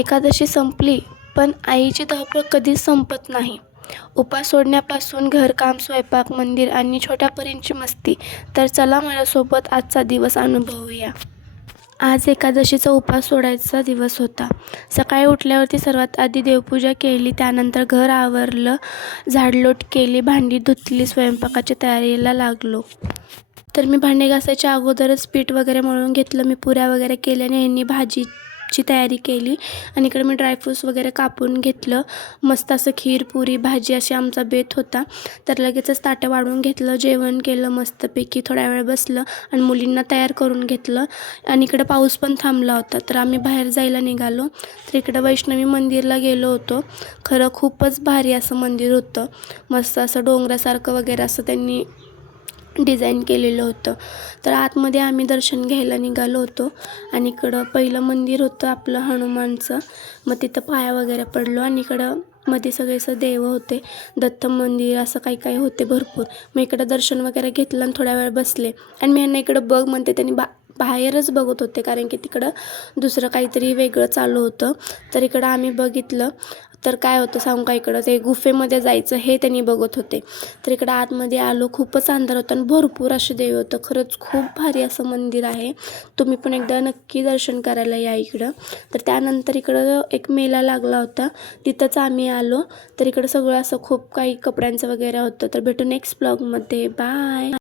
एकादशी संपली, पण आईची धावपळ कधीच संपत नाही. उपास सोडण्यापासून घरकाम, स्वयंपाक, मंदिर आणि छोट्या परींची मस्ती. तर चला माझ्यासोबत आजचा दिवस अनुभवूया. आज एकादशीचा उपास सोडायचा दिवस होता. सकाळी उठल्यावरती सर्वात आधी देवपूजा केली, त्यानंतर घर आवरलं, झाडलोट केली, भांडी धुतली, स्वयंपाकाच्या तयारीला लागलो. तर मी भांडे घासायच्या अगोदरच पीठ वगैरे मळून घेतलं. मी पुऱ्या वगैरे केल्या आणि ह्यांनी भाजीची तयारी केली आणि इकडे मी ड्रायफ्रूट्स वगैरे कापून घेतलं. मस्त असं खीर, पुरी, भाजी अशी आमचा बेत होता. तर लगेचच ताटं वाढून घेतलं, जेवण केलं मस्तपैकी, थोड्या वेळ बसलं आणि मुलींना तयार करून घेतलं. आणि इकडं पाऊस पण थांबला होता, तर आम्ही बाहेर जायला निघालो. तर इकडं वैष्णवी मंदिरला गेलो होतो. खरं खूपच भारी असं मंदिर होतं. मस्त असं डोंगरासारखं वगैरे असं त्यांनी डिझाईन केलेलं होतं. तर आतमध्ये आम्ही दर्शन घ्यायला निघालो होतो आणि इकडं पहिलं मंदिर होतं आपलं हनुमानचं. मग तिथं पाया वगैरे पडलो आणि इकडं मध्ये सगळे असं देव होते, दत्त मंदिर असं काही काही होते भरपूर. मग इकडं दर्शन वगैरे घेतलं आणि थोड्या वेळ बसले आणि मी यांना इकडं बघ म्हणते, त्यांनी बाहेरच बघत होते कारण की तिकडं दुसरं काहीतरी वेगळं चालू होतं. तर इकडं आम्ही बघितलं, तर काय होतं सांगू का, इकडं ते गुफेमध्ये जायचं हे त्यांनी बघत होते. तर इकडं आतमध्ये आलो, खूपच अंधार होतं आणि भरपूर असे देव होतं. खरंच खूप भारी असं मंदिर आहे. तुम्ही पण एकदा नक्की दर्शन करायला या इकडं. तर त्यानंतर इकडं एक मेला लागला होता, तिथंच आम्ही आलो. तर इकडं सगळं असं खूप काही कपड्यांचं वगैरे होतं. तर भेटू नेक्स्ट ब्लॉगमध्ये. बाय.